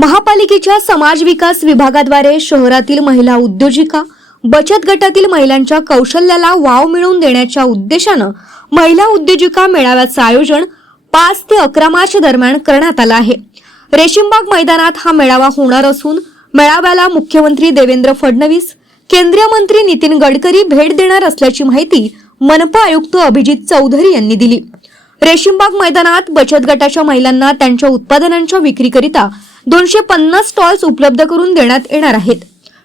महापालिकेच्या समाज विकास विभागाद्वारे शहरातील महिला उद्योजिका बचत गटातील महिलांच्या कौशल्याला वाव मिळवून देण्याच्या उद्देशानं महिला उद्योजिका मेळाव्याचं आयोजन 5 ते 11 मार्च दरम्यान करण्यात आलं आहे। रेशीमबाग मैदानात हा मेळावा होणार असून मेळाव्याला मुख्यमंत्री देवेंद्र फडणवीस, केंद्रीय मंत्री नितीन गडकरी भेट देणार असल्याची माहिती मनपा आयुक्त अभिजित चौधरी यांनी दिली। रेशीमबाग मैदानात बचत गटाच्या महिलांना त्यांच्या उत्पादनांच्या विक्रीकरिता 250 स्टॉल्स उपलब्ध करून देण्यात येणार आहेत।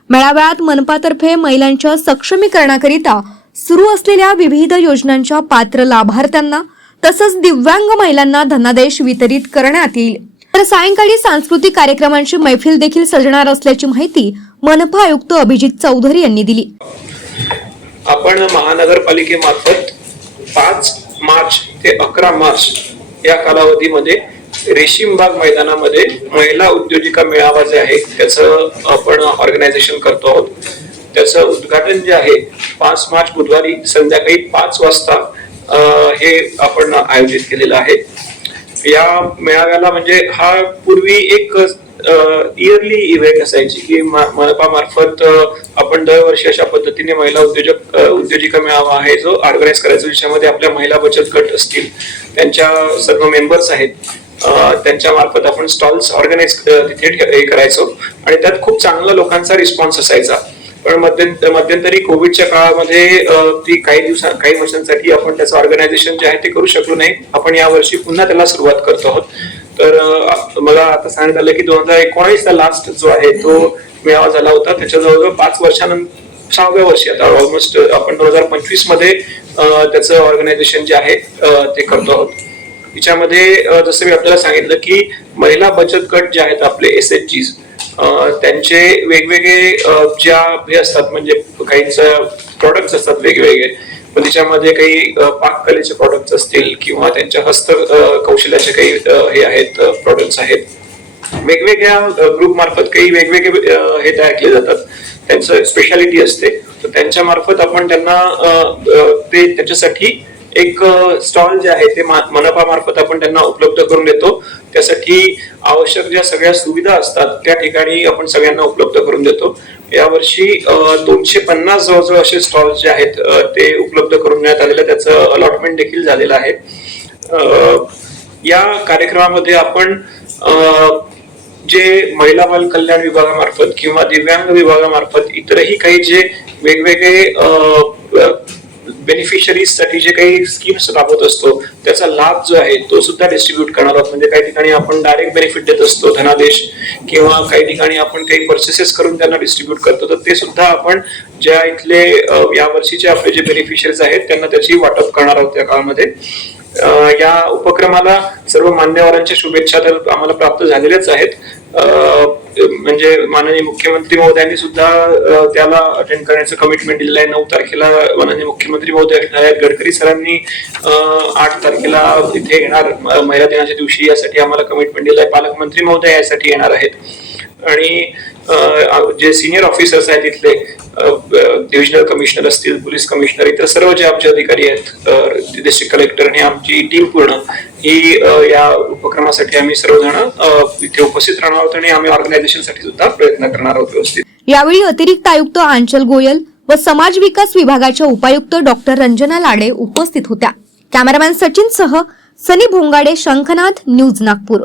मेळाव्यात मनपातर्फे महिलांच्या सक्षमीकरणाकरिता सुरू असलेल्या विविध योजनांच्या पात्र लाभार्थ्यांना तसंच दिव्यांग महिलांना धनादेश वितरित करण्यात येईल। तर सायंकाळी सांस्कृतिक कार्यक्रमांची मैफिल देखील सजणार असल्याची माहिती मनपा आयुक्त अभिजित चौधरी यांनी दिली। आपण महानगरपालिकेमार्फत 5 मार्च ते 11 मार्च या कालावधीमध्ये रेशीमबाग मैदानामध्ये महिला उद्योजिका मेळावा जे आहे त्याचं आपण ऑर्गनायझेशन करतो आहोत। त्याचं उद्घाटन जे आहे 5 मार्च बुधवारी संध्याकाळी 5 वाजता हे आपण आयोजित केलेलं आहे। या मेळाव्याला म्हणजे हा पूर्वी एक इयरली इव्हेंट असायची की मनपा मार्फत आपण दरवर्षी अशा पद्धतीने महिला उद्योजिका मेळावा आहे जो ऑर्गनाइज करायचा, ज्याच्यामध्ये आपल्या महिला बचत गट असतील, त्यांच्या सर्व मेंबर्स आहेत, त्यांच्या मार्फत आपण स्टॉल्स ऑर्गनाइज तिथे करायचो आणि त्यात खूप चांगला लोकांचा रिस्पॉन्स असायचा। पण मध्यंतरी कोविडच्या काळामध्ये काही वर्षांसाठी आपण त्याचं ऑर्गनायझेशन जे आहे ते करू शकलो नाही। आपण यावर्षी पुन्हा त्याला सुरुवात करतो आहोत। तर मला आता सांगण्यात आलं की 2019 लास्ट जो आहे तो मेळावा झाला होता, त्याच्या जवळजवळ 5 वर्षानंतर 6व्या वर्षी आता ऑलमोस्ट आपण 2025 मध्ये त्याचं ऑर्गनायझेशन जे आहे ते करतो आहोत। याच्यामध्ये जसं मी आपल्याला सांगितलं की महिला बचत गट जे आहेत आपले SHGs त्यांचे वेगवेगळे ज्या हे असतात, म्हणजे काहींचं प्रोडक्ट्स असतात वेगवेगळे, पण त्याच्यामध्ये काही पाककलेचे प्रोडक्ट्स असतील किंवा त्यांच्या हस्त कौशल्याचे काही हे आहेत प्रोडक्ट्स आहेत, वेगवेगळ्या ग्रुप मार्फत काही वेगवेगळे हे तयार केले जातात, त्यांचं स्पेशालिटी असते। तर त्यांच्या मार्फत आपण त्यांना ते त्याच्यासाठी एक स्टॉल जे आहे ते मनपा मार्फत आपण त्यांना उपलब्ध करून देतो। त्यासाठी आवश्यक ज्या सगळ्या सुविधा असतात त्या ठिकाणी आपण सगळ्यांना उपलब्ध करून देतो। यावर्षी 250 जवळजवळ असे स्टॉल्स जे आहेत ते उपलब्ध करून देण्यात आलेले, त्याचं अलॉटमेंट देखील झालेलं आहे। या कार्यक्रमामध्ये आपण जे महिला बाल कल्याण विभागामार्फत किंवा दिव्यांग विभागामार्फत इतरही काही जे वेगवेगळे बेनिफिशरीज साठी जे काही स्कीम्स राबवत असतो त्याचा लाभ जो आहे तो सुद्धा डिस्ट्रीब्यूट करणार आहोत। म्हणजे काही ठिकाणी आपण डायरेक्ट बेनिफिट देत असतो धनादेश, किंवा काही ठिकाणी आपण काही पर्चेसेस करून त्यांना डिस्ट्रीब्यूट करतो, तर ते सुद्धा आपण ज्या इथले या वर्षीचे आपले जे बेनिफिशरीज आहेत त्यांना त्याची वाटप करणार आहोत त्या काळामध्ये। या उपक्रमाला सर्व मान्यवरांच्या शुभेच्छा तर आम्हाला प्राप्त झालेल्याच आहेत। म्हणजे माननीय मुख्यमंत्री महोदयांनी सुद्धा त्याला अटेंड करण्याचं कमिटमेंट दिलेलं आहे। 9 तारखेला माननीय मुख्यमंत्री महोदय असणार आहेत, गडकरी सरांनी 8 तारखेला इथे येणार महिला दिनाच्या दिवशी, यासाठी आम्हाला कमिटमेंट दिलं आहे। पालकमंत्री महोदय यासाठी येणार आहेत आणि जे सिनियर ऑफिसर्स आहेत इथले डिव्हिजनल कमिशनर असतील, पोलीस कमिशनर, इतर सर्व जे आमचे अधिकारी आहेत, डिस्ट्रिक्ट कलेक्टर आणि आमची टीम पूर्ण ही या उपक्रमासाठी आम्ही सर्वजण इथे उपस्थित राहणार आहोत आणि आम्ही ऑर्गनायझेशनसाठी सुद्धा प्रयत्न करणार आहोत व्यवस्थित। यावेळी अतिरिक्त आयुक्त आंचल गोयल व समाज विकास विभागाच्या उपायुक्त डॉक्टर रंजना लाडे उपस्थित होत्या। कॅमेरामॅन सचिन सह सनी भोंगाडे, शंखनाथ, न्यूज नागपूर।